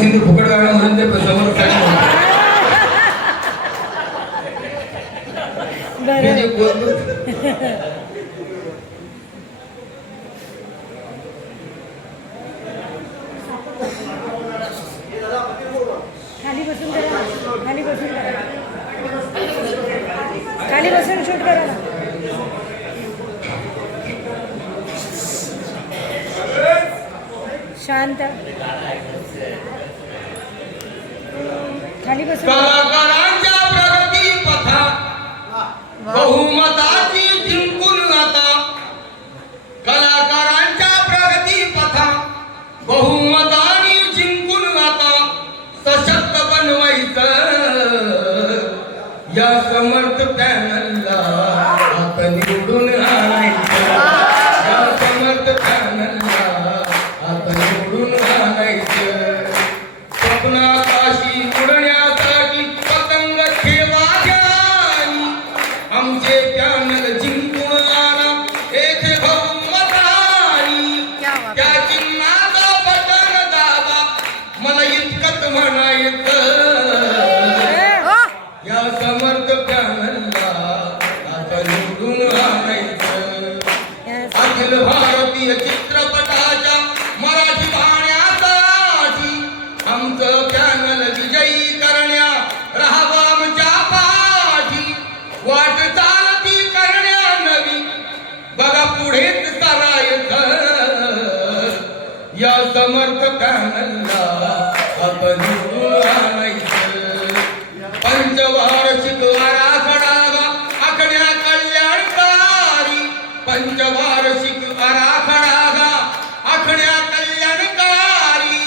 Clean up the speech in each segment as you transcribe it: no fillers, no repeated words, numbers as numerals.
असेल तर फुकट गाणं म्हणून ते समोर काय म्हणजे बोलतो खाली बसून करा, खाली बसून करा, खाली बसून शूट करा ना. शांत खाली बसून कलाकारांच्या प्रगती पथा बहुमताची जिंकून आता कलाकारांच्या प्रगती पथा बहुमतानी जिंकून आता सशक्त बनवायचं या समर्थ पॅनलला आता निवडून आणायचं या समर्थ पॅनलला आता निवडून आणायचं स्वप्नाकाशी उडण्यासाठी पतंग ठेवा ध्यानी आमचे पॅनल जिंकून आणा येथे बहुमतानी त्या चिन्हाचा बटन दाबा मला इतकंच म्हणायचं या समर्थ पॅनलला आता निवडून आणायचं अखिल भारतीय चित्रपटाच्या मराठी गाण्यासाठी आमचं पॅनल विजयी करण्या राहावं आमच्या पाठी वाटचाल ती करण्या नवी बघा पुढेच करायचं या समर्थ पॅनलला आपण निवडून आणायचं पंचवार्षिक आराखडा आखण्या कल्याणकारी पंचवार्षिक आराखडा आखण्या कल्याणकारी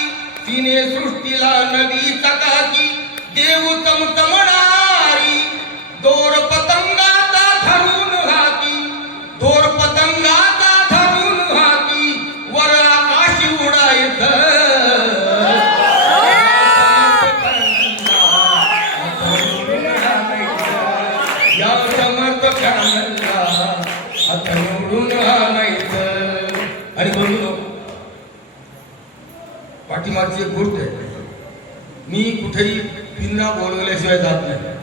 तिने सृष्टीला नवी चकाकी देव चमचमणारी दोर पतंगाचा धरून हाती दोर पतंगाचा धरून हाती वर आकाशी उडायचं या समर्थ पॅनलला आता निवडून आणायचं. आणि बोलू पाठीमागची एक गोष्ट आहे मी कुठेही पिन्ना बोलवल्याशिवाय जात नाही